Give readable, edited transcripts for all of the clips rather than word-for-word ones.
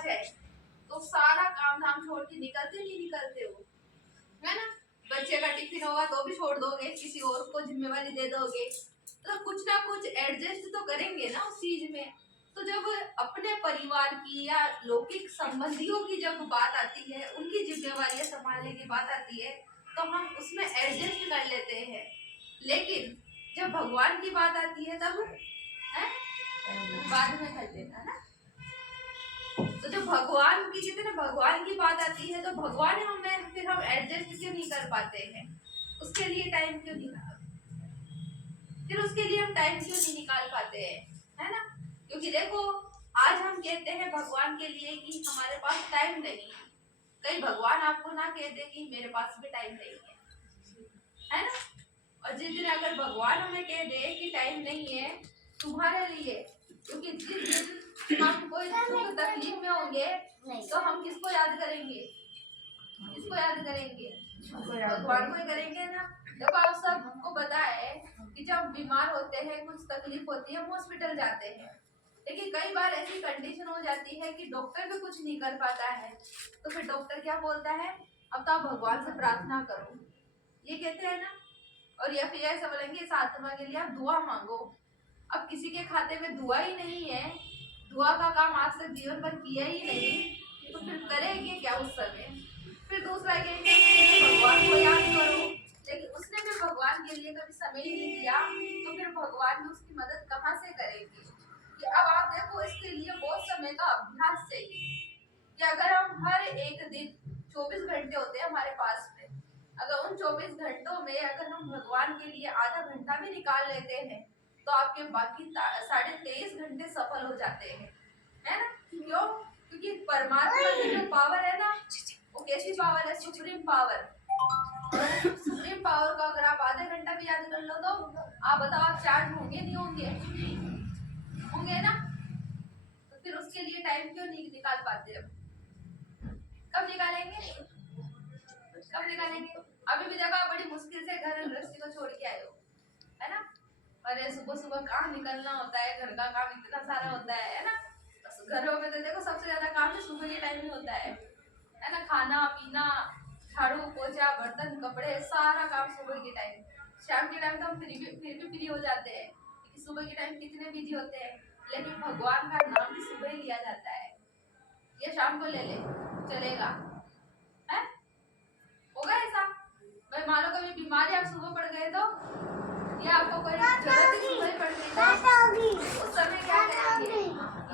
जाए तो सारा काम धाम छोड़ के निकलते नहीं निकलते हो, है ना। बच्चे का टिफिन होगा तो भी छोड़ दोगे, किसी और को जिम्मेवारी दे दोगे, तो कुछ ना कुछ एडजस्ट तो करेंगे ना उस चीज में। तो जब अपने परिवार की या लौकिक संबंधियों की जब बात आती है, उनकी जिम्मेवारियां संभालने की बात आती है, तो हम उसमें एडजस्ट कर लेते हैं। लेकिन जब भगवान की बात आती है तब है बाद में कर लेना ना। तो जब भगवान की कहते हैं भगवान की बात आती है तो भगवान हमें फिर हम एडजस्ट क्यों नहीं कर पाते हैं, उसके लिए टाइम क्यों नहीं, फिर उसके लिए हम टाइम क्यों नहीं निकाल पाते हैं, है ना। क्योंकि देखो आज हम कहते हैं भगवान के लिए कि हमारे पास टाइम नहीं है, कहीं भगवान आपको ना कह दे कि मेरे पास भी टाइम नहीं है ना। और जिस दिन अगर भगवान हमें कह दे कि टाइम नहीं है तुम्हारे लिए, क्योंकि जिस दिन हम कोई तकलीफ में होंगे तो हम किसको याद करेंगे, किसको याद करेंगे, भगवान को करेंगे ना। देखो आप सबको पता है कि जब बीमार होते हैं कुछ तकलीफ होती है हम हॉस्पिटल जाते हैं, लेकिन कई बार ऐसी कंडीशन हो जाती है कि डॉक्टर भी कुछ नहीं कर पाता है, तो फिर डॉक्टर क्या बोलता है, अब तो आप भगवान से प्रार्थना करो, ये कहते हैं ना। और या फिर ऐसा बोलेंगे इस आत्मा के लिए आप दुआ मांगो। अब किसी के खाते में दुआ ही नहीं है, दुआ का काम आज तक जीवन भर किया ही नहीं, तो फिर करेंगे क्या उस समय। फिर दूसरा कहेंगे भगवान को याद करो, लेकिन उसने फिर भगवान के लिए कभी समय ही नहीं दिया, तो फिर भगवान भी उसकी मदद कहाँ से करेंगे। कि अब आप देखो इसके लिए बहुत समय का अभ्यास चाहिए, कि अगर हम हर एक दिन 24 घंटे होते हैं हमारे पास में, अगर उन 24 घंटों में अगर हम भगवान के लिए आधा घंटा भी निकाल लेते हैं तो आपके बाकी 23.5 घंटे सफल हो जाते हैं, है ना। क्यों, क्योंकि परमात्मा की जो पावर है ना वो कैसी पावर है, सुप्रीम पावर। सुप्रीम पावर का अगर आप आधे घंटा भी याद कर लो तो आप बताओ आप चार्ज होंगे नहीं होंगे, होंगे ना। तो फिर उसके लिए टाइम क्यों नहीं निकाल पाते, अब कब निकालेंगे, कब निकालेंगे। अभी भी देखो बड़ी मुश्किल से घर गृहस्थी को छोड़ के आए हो, है ना। अरे सुबह सुबह कहाँ निकलना होता है, घर का काम इतना सारा होता है ना। घरों में तो देखो सबसे ज्यादा काम तो सुबह के टाइम ही होता है ना। खाना पीना, झाड़ू पोछा बर्तन कपड़े सारा काम सुबह के टाइम। शाम के टाइम तो हम फिर भी फ्री हो जाते हैं, क्योंकि सुबह के टाइम कितने बिजी होते हैं, लेकिन भगवान का नाम भी सुबह ही लिया जाता है। ये शाम को ले ले चलेगा, है होगा ऐसा। भाई मान लो कभी बीमारी आप सुबह पड़ गए तो, या आपको कोई जरूरत ही सुबह पड़ गई तो उस समय क्या करेंगे,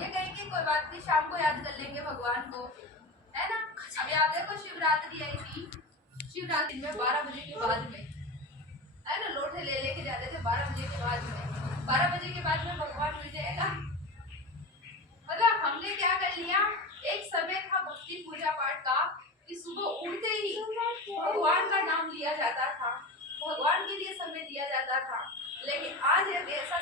ये कहेंगे कोई बात नहीं शाम को याद कर लेंगे भगवान को, है ना। अभी आप देखो शिवरात्रि आई थी, शिवरात्रि में 12 बजे के बाद में, है ना, लोटे ले लेके जाते थे 12 बजे के बाद में। 12 बजे के बाद में भगवान मिल जाएगा, मतलब हमने क्या कर लिया, एक समय था भक्ति पूजा पाठ का कि सुबह उठते ही भगवान का नाम लिया जाता था, भगवान के लिए समय दिया जाता था। लेकिन आज एक ऐसा